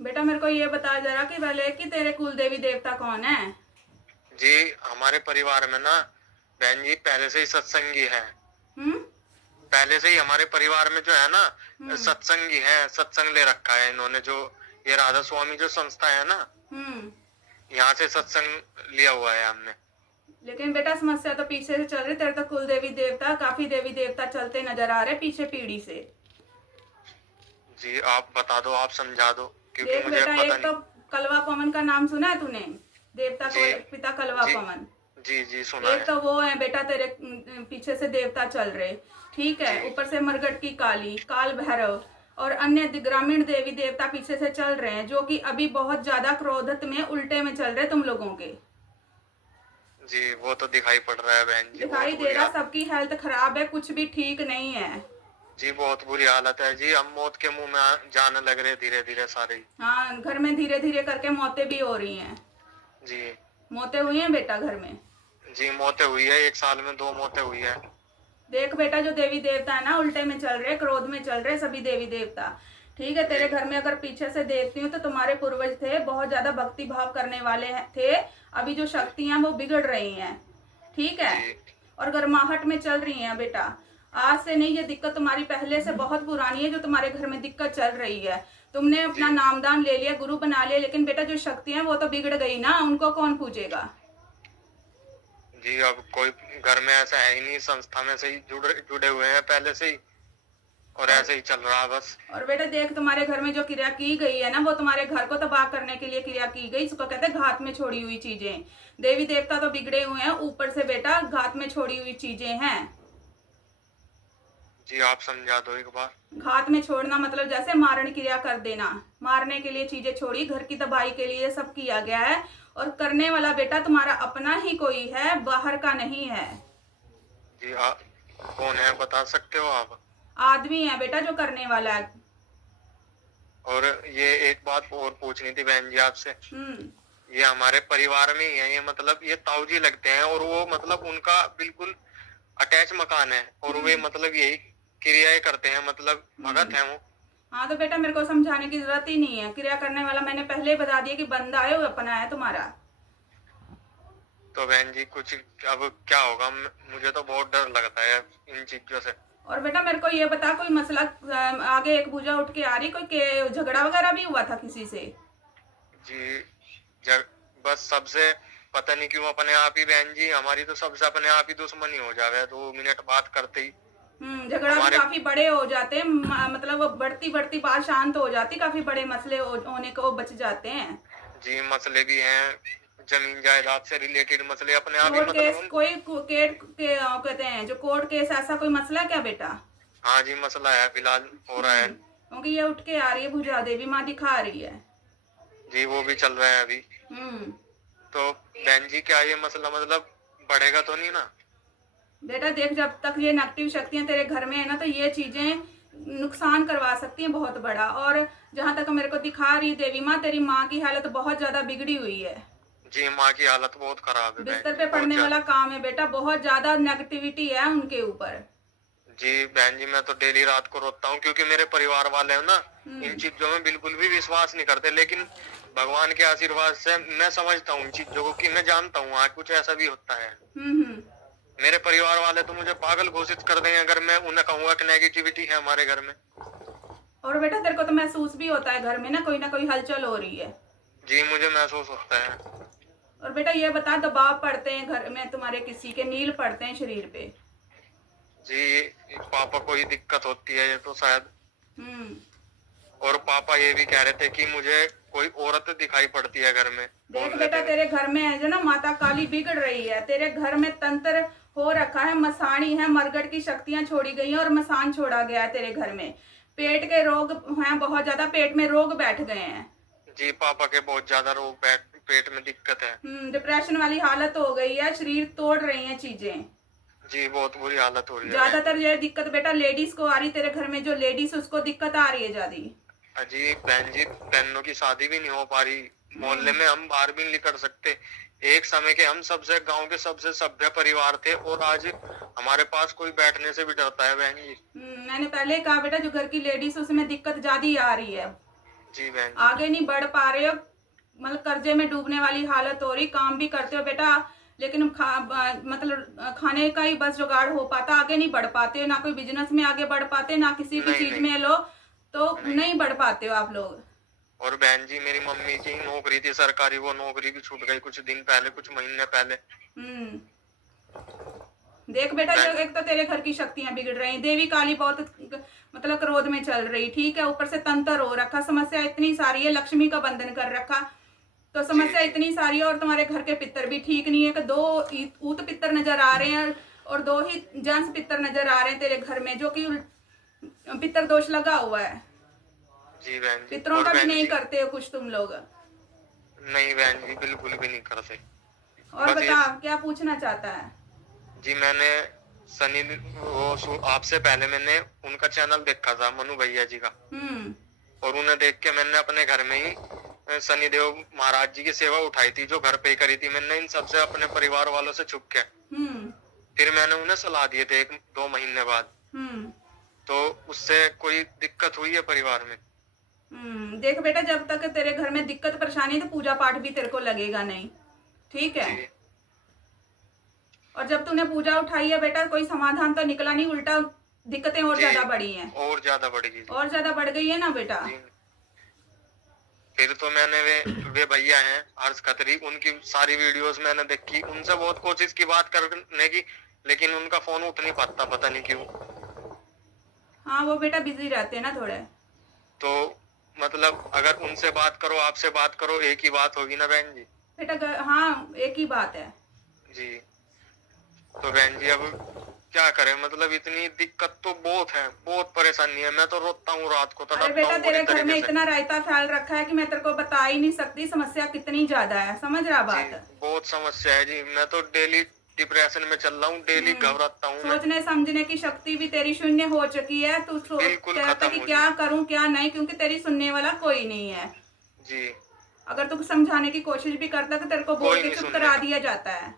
बेटा मेरे को ये बता जरा कि पहले कि तेरे कुल देवी देवता कौन है। जी हमारे परिवार में ना बहन जी पहले से ही सत्संगी है। हम्म। पहले से ही हमारे परिवार में जो है ना हम्म। सत्संगी है, सत्संग ले रखा है इन्होंने। जो ये राधा स्वामी जो संस्था है ना, हम्म। यहाँ से सत्संग लिया हुआ है हमने। लेकिन बेटा समस्या तो पीछे से चल रही, तेरे तो कुल देवी देवता काफी देवी देवता चलते नजर आ रहे पीछे पीढ़ी से। जी आप बता दो, आप समझा दो, क्योंकि देख मुझे बेटा, पता एक नहीं। तो कलवा पवन का नाम सुना है तूने? देवता जी पिता कलवा जी पवन। जी जी सुना एक है। तो वो है बेटा तेरे पीछे से देवता चल रहे। ठीक है, जी ऊपर से मरगट की काली, काल भैरव और अन्य ग्रामीण देवी देवता पीछे से चल रहे हैं, जो कि अभी बहुत ज्यादा क्रोधत में उल्टे में चल रहे तुम लोगों के। जी वो तो दिखाई पड़ रहा है बहन जी, दिखाई बहुत दे बुरी रहा, हाल। सबकी हेल्थ खराब है, कुछ भी ठीक नहीं है। जी बहुत बुरी हालत है जी, हम मौत के मुंह में जाने लग रहे धीरे धीरे सारे ही। हाँ, घर में धीरे धीरे करके मौतें भी हो रही हैं। जी मौतें हुई हैं बेटा घर में। जी मौतें हुई है, एक साल में 2 मौतें हुई है। देख बेटा, जो देवी देवता है ना उल्टे में चल रहे, क्रोध में चल रहे सभी देवी देवता। ठीक है, जी तेरे घर में अगर पीछे से देखती हूँ तो तुम्हारे पूर्वज थे, बहुत ज्यादा भक्ति भाव करने वाले थे। अभी जो जी शक्तियां वो बिगड़ रही हैं। ठीक है। जी और गर्माहट में चल रही हैं बेटा। आज से नहीं, ये दिक्कत तुम्हारी पहले से बहुत पुरानी है, जो तुम्हारे घर में दिक्कत चल रही है। तुमने जी अपना नामदान ले लिया, गुरु बना लिया, लेकिन बेटा जो शक्तियां वो तो बिगड़ गई ना, उनको कौन पूजेगा। जी अब कोई घर में ऐसा है ही नहीं, संस्था में से ही जुड़े जुड़े हुए हैं पहले से ही, और और ऐसे ही चल रहा है बस। और बेटा देख, तुम्हारे घर में जो क्रिया की गई है ना, वो तुम्हारे घर को तबाह करने के लिए क्रिया की गई, इसको कहते हैं घात में छोड़ी हुई चीजें। देवी देवता तो बिगड़े हुए हैं, ऊपर से बेटा घात में छोड़ी हुई चीजें हैं। जी आप समझा दो एक बार। घात में छोड़ना मतलब जैसे मारण क्रिया कर देना। मारने के लिए चीजें छोड़ी, घर की तबाही के लिए सब किया गया है। और करने वाला बेटा तुम्हारा अपना ही कोई है, बाहर का नहीं है। जी आप कौन है बता सकते हो आप? आदमी है बेटा जो करने वाला है। और ये एक बात और पूछनी थी बहन जी आपसे। हम्म। ये हमारे परिवार में ही है, ये मतलब ये ताऊजी लगते हैं, और वो मतलब उनका बिल्कुल अटैच मकान है, और वे हम्म। मतलब यही क्रियाएं करते हैं, मतलब भगत हम्म। है वो। हाँ तो बेटा मेरे को समझाने की जरूरत ही नहीं है, क्रिया करने वाला मैंने पहले ही बता दिया कि बंदा है वो अपना है तुम्हारा। तो बहन जी कुछ अब क्या होगा? मुझे तो बहुत डर लगता है इन चीजों से। और बेटा मेरे को ये बता, कोई मसला आगे एक भुजा उठ के आ रही, कोई झगड़ा वगैरह भी हुआ था किसी से? जी जब बस सबसे पता नहीं क्यों अपने आप ही बहन जी, हमारी तो सबसे अपने आप ही दुश्मनी हो जावे 2 मिनट बात करते ही। झगड़ा भी हमारे काफी बड़े हो जाते हैं, मतलब वो बढ़ती बढ़ती बात शांत हो जाती, काफी बड़े मसले होने को बच जाते हैं। जी मसले भी हैं, जमीन जायदाद से रिलेटेड मसले अपने आप ही कोर्ट मतलब केस, हम। कोई कहते हैं जो कोर्ट केस, ऐसा कोई मसला है क्या बेटा? हाँ जी मसला है, फिलहाल हो रहा है। क्योंकि ये उठ के आ रही है, भुजा देवी माँ दिखा रही है। जी वो भी चल रहा है अभी। हम्म। तो बहन जी क्या ये मसला मतलब बढ़ेगा तो नहीं ना? बेटा देख, जब तक ये नेगेटिव शक्तियां तेरे घर में है ना, तो ये चीजें नुकसान करवा सकती हैं बहुत बड़ा। और जहां तक मेरे को दिखा रही देवी माँ, तेरी माँ की हालत बहुत ज्यादा बिगड़ी हुई है। जी माँ की हालत बहुत खराब है बिस्तर बहन जी, पे बहुत पड़ने वाला ज्यादा। काम है बेटा, बहुत ज्यादा नेगेटिविटी है उनके ऊपर। जी बहन जी मैं तो डेली रात को रोता हूँ, क्योंकि मेरे परिवार वाले हैं ना इन हम्म। चीजों में बिल्कुल भी विश्वास नहीं करते, लेकिन भगवान के आशीर्वाद से मैं समझता हूँ इन चीजों को, कि मैं जानता हूँ आज कुछ ऐसा भी होता है। हम्म। मेरे परिवार वाले तो मुझे पागल घोषित कर देंगे अगर मैं उन्हें कहूंगा कि नेगेटिविटी है हमारे घर में। और बेटा तेरे को तो महसूस भी होता है घर में ना कोई हलचल हो रही है। जी मुझे महसूस होता है। और बेटा ये बता, दबाव पड़ते हैं घर में तुम्हारे, किसी के नील पड़ते हैं शरीर पे? जी पापा को ही दिक्कत होती है ये तो शायद। हम्म। और पापा ये भी कह रहे थे कि मुझे कोई औरत दिखाई पड़ती है घर में, देख बोल रहे बेटा, थे। तेरे घर में है जो ना माता काली बिगड़ रही है, तेरे घर में तंत्र हो रखा है, मसाणी है, मरगट की शक्तियां छोड़ी गई हैं और मसान छोड़ा गया है तेरे घर में। पेट के रोग हैं बहुत ज्यादा, पेट में रोग बैठ गए हैं। जी पापा के बहुत ज्यादा रोग, पेट में दिक्कत है। डिप्रेशन वाली हालत हो गई है, शरीर तोड़ रही हैं चीजें। जी बहुत बुरी हालत हो रही है बहन ज्यादातर जी। ये दिक्कत बेटा लेडीज को आ रही, तेरे घर में जो लेडीज उसको दिक्कत आ रही है ज्यादा। अजी बहन जी बहनों की शादी भी नहीं हो पा रही, मोहल्ले हम्म। में हम बाहर भी नहीं निकल सकते। एक समय के हम सबसे गांव के सबसे सभ्य परिवार थे, और आज हमारे पास कोई बैठने से भी डरता है बहन जी। मैंने पहले कहा बेटा, जो घर की लेडीज उसमें दिक्कत ज्यादा आ रही है। जी बहन जी। आगे नहीं बढ़ पा रहे हो, मतलब कर्जे में डूबने वाली हालत हो रही। काम भी करते हो बेटा, लेकिन मतलब खाने का ही बस जुगाड़ हो पाता, आगे नहीं बढ़ पाते हो, ना कोई बिजनेस में आगे बढ़ पाते, ना किसी भी नहीं चीज नहीं में लो तो नहीं। नहीं बढ़ पाते हो आप लोग। और बहन जी मेरी मम्मी की नौकरी थी सरकारी, वो नौकरी भी छूट गई कुछ दिन पहले, कुछ महीने पहले। हम्म। देख बेटा, जो बहन एक तो तेरे घर की शक्तियां बिगड़ रही, देवी काली बहुत मतलब क्रोध में चल रही, ठीक है, ऊपर से तंत्र हो रखा, समस्या इतनी सारी है, लक्ष्मी का बंधन कर रखा, तो जी समस्या जी इतनी सारी है। और तुम्हारे घर के पितर भी ठीक नहीं है कि दो ऊत पितर नजर आ रहे हैं और दो ही जंस पितर नजर आ रहे हैं तेरे घर में, जो कि पितर दोष लगा हुआ है। जी बहन जी। पितरों और का भी बहन नहीं जी, करते हो कुछ तुम लोग। नहीं बहन जी बिल्कुल भी नहीं करते। और बस ये, बता क्या पूछना चाहता है। जी मैंने सनी, आपसे पहले मैंने उनका चैनल देखा था, मनु भैया जी का, हम्म। और उन्हें देख के मैंने अपने घर में ही शनि देव महाराज जी की सेवा उठाई थी, जो घर पे ही करी थी मैंने इन सबसे अपने परिवार वालों से छुप के। हम्म। फिर मैंने उन्हें सलाह दिए थे 1-2 महीने बाद, हम्म। तो उससे कोई दिक्कत हुई है परिवार में? देख बेटा, जब तक तेरे घर में दिक्कत परेशानी है तो पूजा पाठ भी तेरे को लगेगा नहीं, ठीक है। जी और जब तूने पूजा उठाई है बेटा, कोई समाधान तो निकला नहीं, उल्टा दिक्कतें और जी। ज्यादा बढ़ी हैं, और ज्यादा बढ़ेगी जी। और ज्यादा बढ़ गई है ना बेटा। जी फिर तो मैंने वे भैया हैं हर्ष खत्री, उनकी सारी वीडियोस मैंने देखी, उनसे बहुत कोशिश की बात करने की, लेकिन उनका फोन उठ नहीं पाता, पता नहीं क्यों। हाँ, वो बेटा बिजी रहते हैं ना थोड़े। तो मतलब अगर उनसे बात करो, आपसे बात करो, एक ही बात होगी ना बहन जी? बेटा हाँ, एक ही बात है। जी। तो बहन जी अब क्या करें, मतलब इतनी दिक्कत तो बहुत है, बहुत परेशानी है, मैं तो रोता हूँ रात को, अरे तड़पता बेटा, हूँ बुरी तेरे घर में तरीके से। इतना रायता फैल रखा है कि मैं तेरे को बता ही नहीं सकती समस्या कितनी ज्यादा है, समझ रहा जी बात। बहुत समस्या है जी, मैं तो डेली डिप्रेशन में चल रहा हूँ, डेली हम्म। घबराता हूँ मैं। सोचने समझने की शक्ति भी तेरी शून्य हो चुकी है, तू बिल्कुल कहता खत्म कि हो जी। क्या करूं क्या नहीं, क्योंकि तेरी सुनने वाला कोई नहीं है। जी अगर तू समझाने की कोशिश भी करता तो तेरे को बोल कोई के नहीं चुप सुनने करा का। दिया जाता है।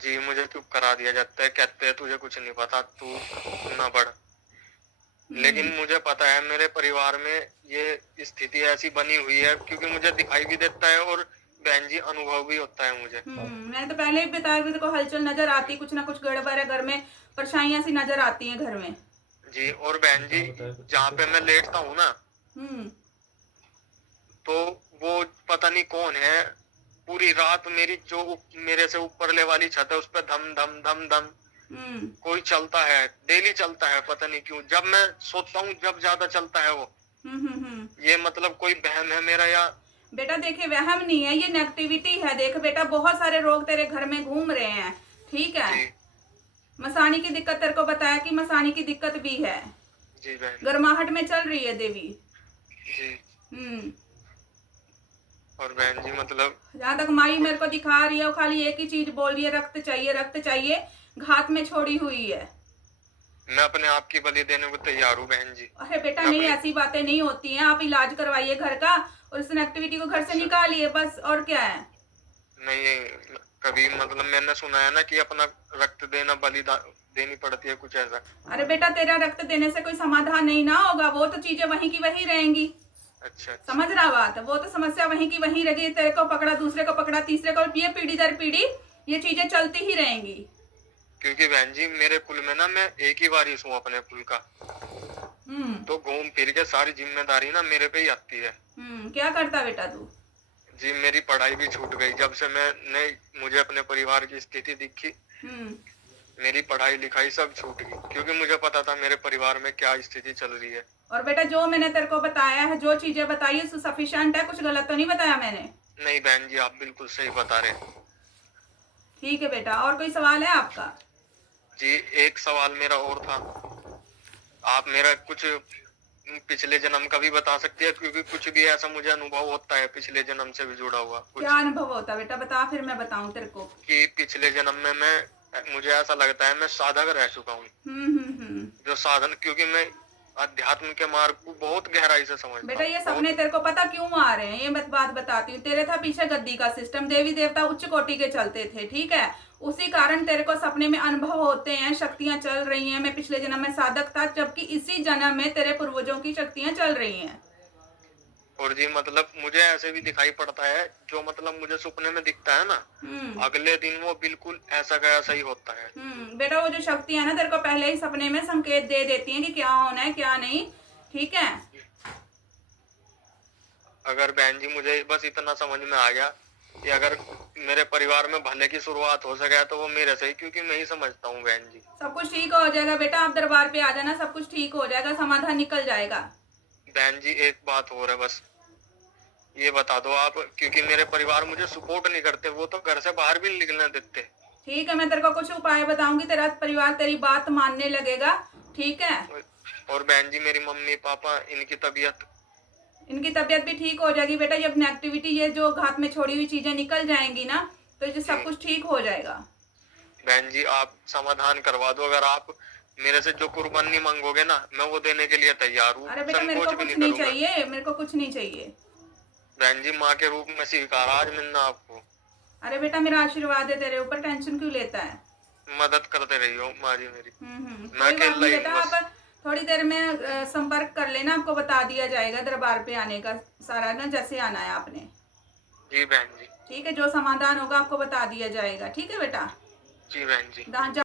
जी मुझे चुप करा दिया जाता है, कहते हैं तुझे कुछ नहीं पता, तू ना बढ़। लेकिन हम्म। मुझे पता है मेरे परिवार में ये स्थिति ऐसी बनी हुई है, क्योंकि मुझे दिखाई भी देता है और बहन जी अनुभव भी होता है मुझे। मैंने तो पहले ही बताया कि तेरे को हलचल नजर आती, कुछ ना कुछ गड़बड़ है घर में, परेशानियां सी नजर आती हैं घर में। जी और बहन जी जहाँ पे मैं लेटता हूँ ना, हम्म। तो वो पता नहीं कौन है, पूरी रात मेरी जो मेरे से ऊपरले वाली छत है उस पर धम धम धम धम हम्म। कोई चलता है, डेली चलता है, पता नहीं क्यों, जब मैं सोचता हूँ जब ज्यादा चलता है वो। ये मतलब कोई बहम है मेरा या? बेटा देखिए, वहम नहीं है, ये नेगेटिविटी है। देख बेटा, बहुत सारे रोग तेरे घर में घूम रहे हैं, ठीक है। जी मसानी की दिक्कत तेरे को बताया कि मसानी की दिक्कत भी है, जी बहन गर्माहट में चल रही है देवी। जी। हम्म। और बहन जी मतलब जहां तक माई कुछ, मेरे को दिखा रही है, वो खाली एक ही चीज बोल रही है, रक्त चाहिए रक्त चाहिए, घात में छोड़ी हुई है। मैं अपने आप की बलि देने को तैयार हूँ बहन जी। अरे बेटा मैं नहीं, अपनी, ऐसी बातें नहीं होती हैं। आप इलाज करवाइए घर का और इस नेगेटिविटी को घर से अच्छा निकालिए, बस, और क्या है। नहीं, कभी मतलब मैंने सुना है ना कि अपना रक्त देना देनी पड़ती है, कुछ ऐसा। अरे बेटा, तेरा रक्त देने से कोई समाधान नहीं ना होगा, वो तो चीजें वहीं की वहीं रहेंगी। अच्छा अच्छा। समझ रहा बात, वो तो समस्या वहीं की वहीं रहेगी। तेरे को पकड़ा, दूसरे को पकड़ा, तीसरे को, ये पीढ़ी दर पीढ़ी ये चीजें चलती ही रहेंगी। क्योंकि बहन जी मेरे कुल में ना मैं एक ही वारिस हूँ अपने कुल का, तो घूम फिर के सारी जिम्मेदारी ना मेरे पे ही आती है। क्या करता बेटा तू। जी मेरी पढ़ाई भी छूट गई जब से मुझे अपने परिवार की स्थिति दिखी, मेरी पढ़ाई लिखाई सब छूट गई, क्योंकि मुझे पता था मेरे परिवार में क्या स्थिति चल रही है। और बेटा, जो मैंने तेरे को बताया है, जो चीजें बताई है, सफिशिएंट है, कुछ गलत तो नहीं बताया मैंने। नहीं बहन जी आप बिल्कुल सही बता रहे हैं। ठीक है बेटा, और कोई सवाल है आपका। जी एक सवाल मेरा और था, आप मेरा कुछ पिछले जन्म का भी बता सकती है, क्योंकि कुछ भी ऐसा मुझे अनुभव होता है पिछले जन्म से भी जुड़ा हुआ कुछ। क्या अनुभव होता है बेटा, बता, फिर मैं बताऊं तेरे को। कि पिछले जन्म में मुझे ऐसा लगता है मैं साधक रह चुका हूँ, जो साधन, क्योंकि मैं अध्यात्म के मार्ग को बहुत गहराई से समझता बेटा हूँ। ये सपने तेरे को पता क्यों आ रहे हैं, ये मैं बात बताती हूँ। तेरे था पीछे गद्दी का सिस्टम, देवी देवता उच्च कोटि के चलते थे, ठीक है। उसी कारण तेरे को सपने में अनुभव होते हैं, शक्तियां चल रही हैं। मैं पिछले जन्म में साधक था, जबकि इसी जन्म में तेरे पूर्वजों की शक्तियां चल रही हैं। और जी मतलब मुझे ऐसे भी दिखाई पड़ता है, जो मतलब मुझे सपने में दिखता है ना, अगले दिन वो बिल्कुल ऐसा का ऐसा ही होता है। बेटा वो जो शक्ति है ना तेरे को पहले ही सपने में संकेत दे देती है कि क्या होना है क्या नहीं, ठीक है। अगर बहन जी मुझे बस इतना समझ में आ गया कि अगर मेरे परिवार में भले की शुरुआत हो सके तो वो मेरे से ही, क्योंकि मैं ही समझता हूँ बहन जी। सब कुछ ठीक हो जाएगा बेटा, आप दरबार पे आ जाना, सब कुछ ठीक हो जाएगा, समाधान निकल जाएगा। बहन जी एक बात और है, बस ये बता दो आप, क्योंकि मेरे परिवार मुझे सपोर्ट नहीं करते, वो तो घर से बाहर भी नहीं निकलने देते। ठीक है, मैं तेरे को कुछ उपाय बताऊंगी, तेरा परिवार तेरी बात मानने लगेगा, ठीक है। और बहन जी मेरी मम्मी पापा इनकी तबीयत भी ठीक हो जाएगी बेटा, ये नेगेटिविटी, ये जो घात में छोड़ी हुई चीजें निकल जाएंगी ना, तो ये सब कुछ ठीक हो जाएगा। बहन जी आप समाधान करवा दो, अगर आप मेरे से जो कुर्बानी मांगोगे ना, मैं वो देने के लिए तैयार हूँ, अरे बेटा मेरे को संकोच भी कुछ नहीं नहीं करूंगा। चाहिए, मेरे को कुछ नहीं चाहिए। बहन जी माँ के रूप में स्वीकार आज मिलना आपको। अरे बेटा मेरा आशीर्वाद है तेरे ऊपर, टेंशन क्यों लेता है। मदद करते रही हो माँ जी मेरी। मैं कोई बात अकेला नहीं ही बेटा, हूँ बस। आप थोड़ी देर में संपर्क कर लेना, आपको बता दिया जाएगा दरबार पे आने का सारा ना, जैसे आना है आपने। जी बहन जी। ठीक है, जो समाधान होगा आपको बता दिया जाएगा, ठीक है बेटा। जी बहन जी। जहाँ